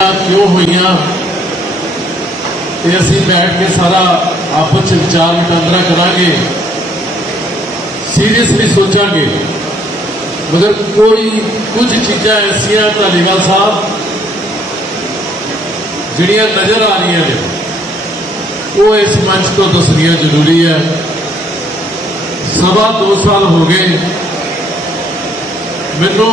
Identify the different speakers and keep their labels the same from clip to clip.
Speaker 1: ਕਿਉਂ ਹੋਈਆਂ? ਤੇ ਅਸੀਂ ਬੈਠ ਕੇ ਸਾਰਾ ਆਪਸ ਵਿੱਚ ਵਿਚਾਰ ਵਟਾਂਦਰਾ ਕਰਾਂਗੇ। ਸੀਰੀਅਸਲੀ ਸੋਚਾਂਗੇ। ਮਗਰ ਕੋਈ ਕੁਝ ਚੀਜ਼ਾਂ ਐਸੀਆਂ ਧਾਲੀਵਾਲ ਸਾਹਿਬ, ਜਿਹੜੀਆਂ ਨਜ਼ਰ ਆ ਰਹੀਆਂ ਨੇ, ਉਹ ਇਸ ਮੰਚ ਤੋਂ ਦੱਸਣੀਆਂ ਜ਼ਰੂਰੀ ਹੈ। ਸਵਾ 2 ਸਾਲ ਹੋ ਗਏ। ਮੈਨੂੰ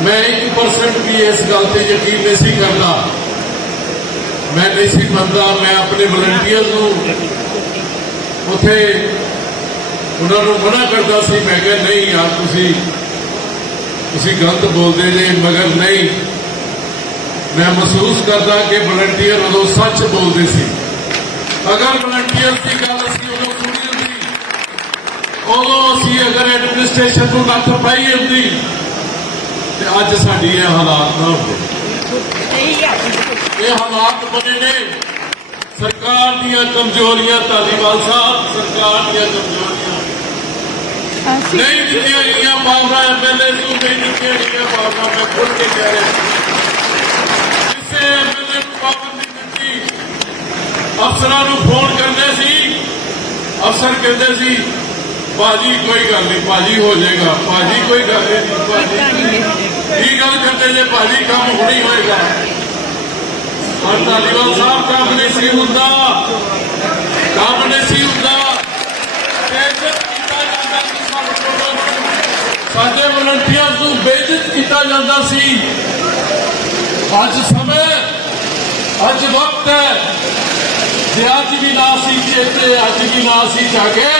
Speaker 1: ਮੈਂ 1% ਵੀ ਇਸ ਗੱਲ ਤੇ ਯਕੀਨ ਨਹੀਂ ਸੀ ਕਰਦਾ। ਮੈਂ ਨਹੀਂ ਸੀ ਮੰਨਦਾ, ਮੈਂ ਆਪਣੇ ਵਲੰਟੀਅਰ ਨੂੰ ਉਥੇ ਉਹਨਾਂ ਨੂੰ ਮਨਾ ਕਰਦਾ ਸੀ। ਮੈਂ ਕਿਹਾ, ਨਹੀਂ ਯਾਰ, ਤੁਸੀਂ ਤੁਸੀਂ ਗਲਤ ਬੋਲਦੇ ਜੇ, ਮਗਰ ਨਹੀਂ। ਮੈਂ ਮਹਿਸੂਸ ਕਰਦਾ ਕਿ ਵਲੰਟੀਅਰ ਉਦੋਂ ਸੱਚ ਬੋਲਦੇ ਸੀ। ਅਗਰ ਵਲੰਟੀਅਰ ਦੀ ਗੱਲ ਅਸੀਂ ਉਦੋਂ ਸੁਣੀ ਹੁੰਦੀ, ਉਦੋਂ ਅਸੀਂ ਅਗਰ ਐਡਮਿਨਿਸਟ੍ਰੇਸ਼ਨ ਨੂੰ ਨੱਥ ਪਾਈ ਹੁੰਦੀ ਅੱਜ ਸਾਡੀ ਇਹ ਹਾਲਾਤ ਨਾ ਹੁੰਦੇ ਇਹ ਹਾਲਾਤ ਬਣੇ ਨੇ। ਸਰਕਾਰ ਦੀਆਂ ਕਮਜ਼ੋਰੀਆਂ ਧਾਲੀਵਾਲ ਸਾਹਿਬ ਸਰਕਾਰ ਦੀਆਂ ਕਮਜ਼ੋਰੀਆਂ। ਨਹੀਂ ਦਿੱਤੀਆਂ ਗਈਆਂ ਪਾਵਰਾਂ ਐਮਐਲਏ ਨੂੰ ਨਹੀਂ ਦਿੱਤੀਆਂ ਗਈਆਂ ਪਾਵਰਾਂ ਮੈਂ ਖੁਦ ਕੇ ਕਹਿ ਰਿਹਾ ਕਿਸੇ ਐਮਐਲਏ ਨੂੰ ਪਾਵਰ ਨਹੀਂ ਦਿੱਤੀ ਅਫਸਰਾਂ ਨੂੰ ਫੋਨ ਕਰਦੇ ਸੀ। ਅਫਸਰ ਕਹਿੰਦੇ ਸੀ ਬਾਜੀ ਕੋਈ ਗੱਲ ਨਹੀਂ ਬਾਜੀ ਹੋ ਜਾਏਗਾ। ਬਾਜੀ ਕੋਈ ਗੱਲ ਨਹੀਂ ਬਾਜੀ ਕੀ ਗੱਲ ਕਰਦੇ ਜੇ ਭਾਜੀ ਕੰਮ ਹੋਣੀ ਹੋਏਗਾ। ਪਰ ਧਾਲੀਵਾਲ ਸਾਹਿਬ ਕੰਮ ਨਹੀਂ ਸੀ ਹੁੰਦਾ। ਕੰਮ ਨਹੀਂ ਸੀ ਹੁੰਦਾ। ਕੀਤਾ ਜਾਂਦਾ ਸੀ ਸਾਡੇ ਵਲੰਟੀਅਰਸ ਨੂੰ ਬੇਇੱਜ਼ਤ ਕੀਤਾ ਜਾਂਦਾ ਸੀ। ਅੱਜ ਸਮੇਂ, ਅੱਜ ਵਕਤ ਹੈ। ਜੇ ਅੱਜ ਵੀ ਨਾ ਸੀ ਚੇਤੇ, ਅੱਜ ਵੀ ਨਾ ਸੀ ਜਾਗੇ,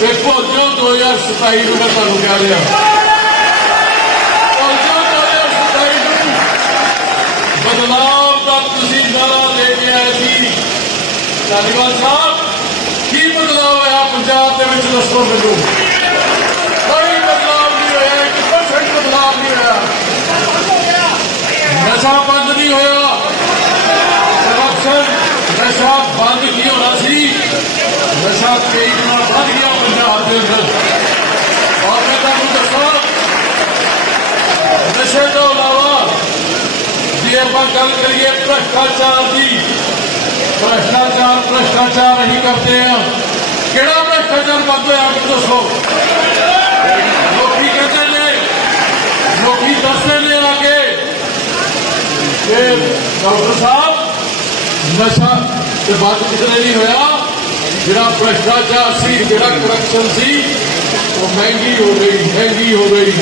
Speaker 1: ਤੇ ਭੋਜੋ 2027 ਨੂੰ ਮੈਂ ਤੁਹਾਨੂੰ ਕਹਿ ਰਿਹਾ ਭੋਜੋ 2027 ਨੂੰ ਬਦਲਾਵ ਦਾ ਤੁਸੀਂ ਨਾਰਾ ਦੇ ਕੇ ਆਏ ਸੀ ਧੰਨਵਾਦ ਸਾਹਿਬ। ਕੀ ਬਦਲਾਵ ਹੋਇਆ ਪੰਜਾਬ ਦੇ ਵਿੱਚ ਦੱਸੋ ਮੈਨੂੰ? ਕੋਈ ਬਦਲਾਵ ਨਹੀਂ ਹੋਇਆ ਇੱਕ ਪਰਸੈਂਟ ਬਦਲਾਵ ਨਹੀਂ ਹੋਇਆ। ਨਸ਼ਾ ਬੰਦ ਨਹੀਂ ਹੋਇਆ। ਕਰਪਸ਼ਨ ਨਸ਼ਾ ਬੰਦ ਕੀ ਹੋਣਾ ਸੀ? ਨਸ਼ਾ ਕਈ ਗੁਣਾ ਵੱਧ ਗਿਆ ਪੰਜਾਬ ਦੇ ਅੰਦਰ ਔਰ ਮੈਂ ਤੁਹਾਨੂੰ ਦੱਸਾਂ ਨਸ਼ੇ ਤੋਂ ਇਲਾਵਾ ਜੇ ਆਪਾਂ ਗੱਲ ਕਰੀਏ ਭ੍ਰਸ਼ਟਾਚਾਰ ਦੀ ਭ੍ਰਸ਼ਟਾਚਾਰ ਭ੍ਰਸ਼ਟਾਚਾਰ ਅਸੀਂ ਕਰਦੇ ਆ ਕਿਹੜਾ ਭ੍ਰਸ਼ਟਾਚਾਰ ਬੰਦ ਹੋਇਆ ਮੈਨੂੰ ਦੱਸੋ ਲੋਕੀ ਕਹਿੰਦੇ ਨੇ ਲੋਕੀ ਦੱਸਦੇ ਨੇ ਆ ਕੇ ਕਿ ਡਾਕਟਰ ਸਾਹਿਬ ਨਸ਼ਾ ਤੇ ਬਾਤ ਕਿਤਨੇ ਨਹੀਂ ਹੋਇਆ ਜਿਹੜਾ ਭ੍ਰਸ਼ਟਾਚਾਰ ਸੀ ਜਿਹੜਾ ਕਰਪਸ਼ਨ ਸੀ ਉਹ ਮਹਿੰਗੀ ਹੋ ਗਈ ਮਹਿੰਗੀ ਹੋ ਗਈ